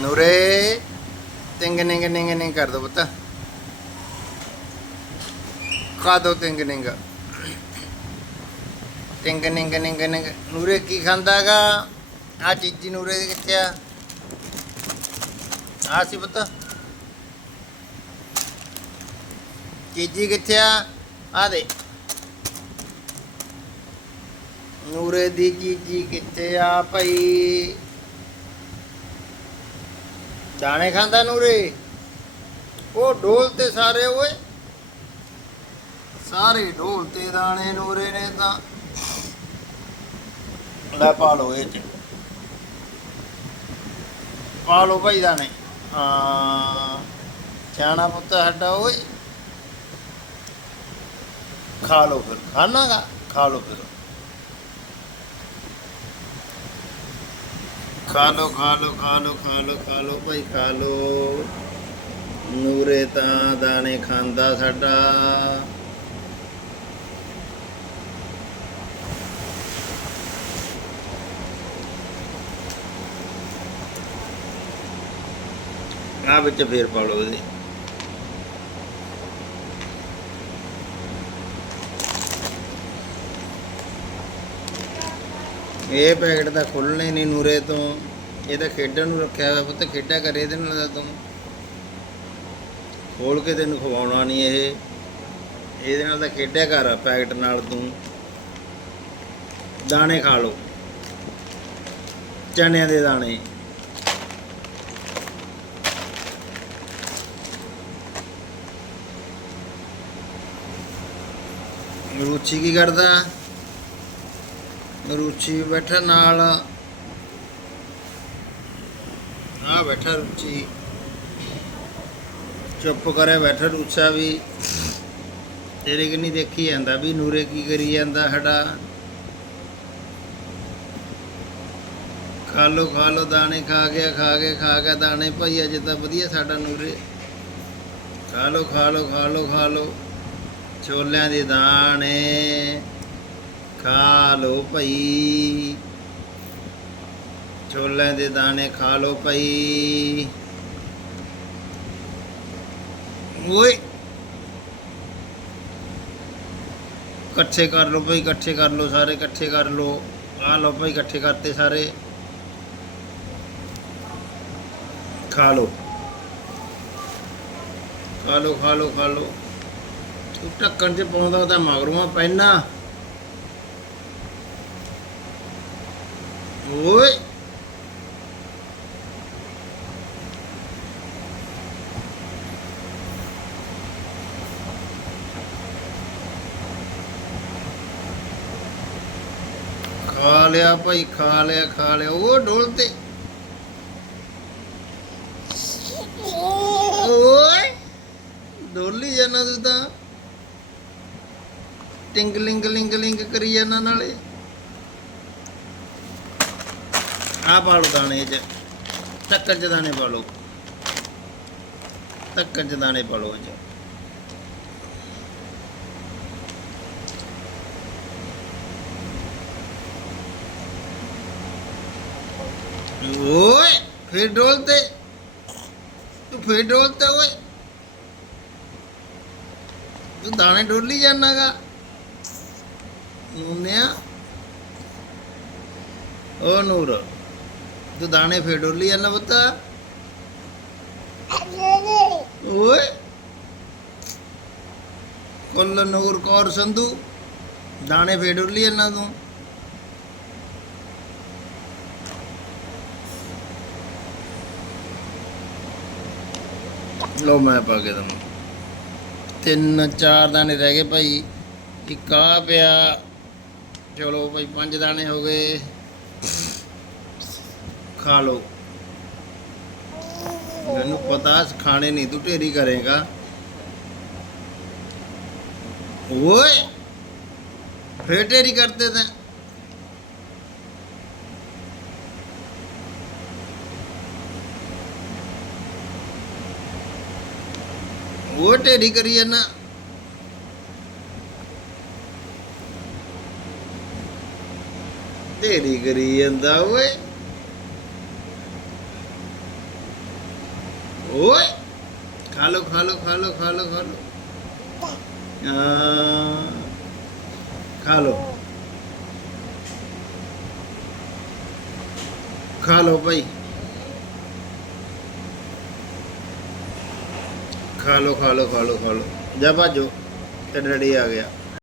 ਨੂਰੇ ਤਿੰਗ ਨਿੰਗ ਨਿੰਗ ਨਿੰਗ ਕਰ ਦੋ ਪੁੱਤ। ਖਾ ਦੋ ਤਿੰਗ ਨਿੰਗ ਤਿੰਗ ਨਿੰਗ ਨਿੰਗ ਨਿੰਗ ਨੂਰੇ ਕੀ ਖਾਂਦਾਗਾ ਆ ਚੀਜੀ ਨੂਰੇ ਦੇ ਕਿੱਥੇ ਆ? ਆ ਸੀ ਪੁੱਤ। ਚੀਜੀ ਕਿੱਥੇ ਆ? ਆ ਦੇ ਨੂਰੇ ਦੀ ਚੀਜੀ ਕਿੱਥੇ ਆ ਭਾਈ? ਦਾਣੇ ਖਾਂਦਾ ਨੂਰੇ। ਉਹ ਢੋਲ ਤੇ ਸਾਰੇ ਓਏ। ਸਾਰੇ ਢੋਲ ਤੇ ਦਾਣੇ ਨੂਰੇ ਨੇ ਤਾਂ। ਲੈ ਪਾ ਲਓ ਇਹ ਚ। ਪਾ ਲਓ ਭਾਈ ਦਾਣੇ ਹਾਂ। ਸਿਆਣਾ ਪੁੱਤ ਸਾਡਾ ਓਏ। ਖਾ ਲੋ ਫਿਰ। ਖਾਣਾਗਾ ਖਾ ਲੋ ਫਿਰ। ਖਾ ਲੋ ਖਾ ਲਓ ਖਾ ਲਓ ਖਾ ਲਓ ਖਾ ਲਓ ਭਾਈ, ਖਾ ਲਓ। ਨੂਰੇ ਤਾਂ ਦਾਣੇ ਖਾਂਦਾ ਸਾਡਾ। ਆ ਵਿੱਚ ਫੇਰ ਪਾ ਲਓ ਇਹਦੇ। ਇਹ ਪੈਕਟ ਤਾਂ ਖੁੱਲਣੇ ਨਹੀਂ ਨੂਰੇ ਤੋਂ। ਇਹ ਤਾਂ ਖੇਡਣ ਨੂੰ ਰੱਖਿਆ ਹੋਇਆ ਪੁੱਤ, ਖੇਡਿਆ ਕਰੇ ਇਹਦੇ ਨਾਲ ਤਾਂ ਤੂੰ। ਖੋਲ ਕੇ ਤੈਨੂੰ ਖਵਾਉਣਾ ਨਹੀਂ ਇਹ। ਇਹਦੇ ਨਾਲ ਤਾਂ ਖੇਡਿਆ ਕਰ ਪੈਕਟ ਨਾਲ ਤੂੰ। ਦਾਣੇ ਖਾ ਲਓ। ਚਨਿਆਂ ਦੇ ਦਾਣੇ। ਰੁਚੀ ਕੀ ਕਰਦਾ? ਰੁਚੀ ਬੈਠਾ ਨਾਲ। ਆ ਬੈਠਾ ਰੁਚੀ। ਚੁੱਪ ਕਰੇ ਬੈਠਾ ਰੁਚਾ ਵੀ। ਤੇਰੇ ਕਿ ਨਹੀਂ ਦੇਖੀ ਜਾਂਦਾ ਵੀ, ਨੂਰੇ ਕੀ ਕਰੀ ਜਾਂਦਾ ਸਾਡਾ। ਖਾ ਲੋ ਖਾ ਲੋ ਦਾਣੇ ਖਾ ਗਿਆ, ਖਾ ਕੇ ਖਾ ਕੇ ਦਾਣੇ। ਭਾਈ ਅਜੇ ਤਾਂ ਵਧੀਆ ਸਾਡਾ ਨੂਰੇ। ਖਾ ਲੋ ਖਾ ਲੋ ਖਾ ਲੋ ਖਾ ਲੋ ਛੋਲਿਆਂ ਦੇ ਦਾਣੇ। ਖਾ ਲੋ ਭਾਈ। ਛੋਲਿਆਂ ਦੇ ਦਾਣੇ ਖਾ ਲੋ ਭਾਈ। ਓਏ। ਇਕੱਠੇ ਕਰ ਲੋ ਭਾਈ, ਇਕੱਠੇ ਕਰ ਲੋ ਸਾਰੇ, ਇਕੱਠੇ ਕਰ ਲੋ ਆ ਲੋ ਭਾਈ, ਇਕੱਠੇ ਕਰਤੇ ਸਾਰੇ। ਖਾ ਲੋ ਖਾ ਲੋ ਖਾ ਲੋ ਖਾ ਲੋ ਤੂੰ ਢੱਕਣ 'ਚ ਪਾਉਂਦਾ ਉਹਦਾ ਮਗਰੋਂ ਪੈਣਾ ਓਏ। ਖਾ ਲਿਆ ਭਾਈ, ਖਾ ਲਿਆ ਖਾ ਲਿਆ। ਉਹ ਢੋਲ ਤੇ। ਓਏ, ਡੋਲੀ ਜਾਣਾ ਤੂੰ ਤਾਂ। ਟਿੰਗ ਲਿੰਗ ਲਿੰਗ ਲਿੰਗ ਕਰੀ ਜਾਣਾ ਨਾਲੇ। ਆ ਪਾ ਲਓ ਦਾਣੇ ਚ। ਟੱਕਰ ਚ ਦਾਣੇ ਪਾ ਲਓ ਟੱਕਰ ਚ ਦਾਣੇ ਪਾ ਲਓ ਚ। ਓਏ, ਫੇਰ ਡੋਲ ਤੇ। ਤੂੰ ਫੇਰ ਡੋਲ ਤੇ ਓਏ। ਤੂੰ ਦਾਣੇ ਡੋਲੀ ਜਾਣਾਗਾ। ਨੂਨਿਆ। ਓ ਨੂਰ। ਤੂੰ ਦਾਣੇ ਫੇਰ ਡੋਲੀ ਜਾਣਾ ਬਤਾ ਓਏ। ਕੁੱਲ ਨੂਰ ਕੌਰ ਸੰਧੂ, ਦਾਣੇ ਫੇਰ ਡੋਲੀ ਜਾਣਾ ਤੂੰ? ਲੋ ਮੈਂ ਪਾ ਕੇ ਦਮ ਤਿੰਨ ਚਾਰ ਦਾਣੇ ਰਹਿ ਗਏ ਭਾਈ। ਇੱਕ ਆ ਪਿਆ। ਚਲੋ ਭਾਈ, ਪੰਜ ਦਾਣੇ ਹੋ ਗਏ। ਖਾ ਲਓ। ਮੈਨੂੰ ਪਤਾ ਖਾਣੇ ਨਹੀਂ, ਤੂੰ ਢੇਰੀ ਕਰੇਗਾ। ਓਏ, ਫੇਰ ਢੇਰੀ ਕਰਤੇ ਤੇ। ਉਹ ਢੇਰੀ ਕਰੀ ਜਾਂਦਾ ਢੇਰੀ ਕਰੀ ਜਾਂਦਾ ਓਏ। ਓਏ ਖਾ ਲੋ ਖਾ ਲੋ ਖਾ ਲੋ ਖਾ ਲੋ ਖਾ ਲੋ ਖਾ ਲੋ ਖਾ ਲੋ ਭਾਈ ਖਾ ਲੋ ਖਾ ਲੋ ਖਾ ਲੋ ਖਾ ਲੋ ਜਾ ਭਾਜੋ ਤੇ ਡੈਡੀ ਆ ਗਿਆ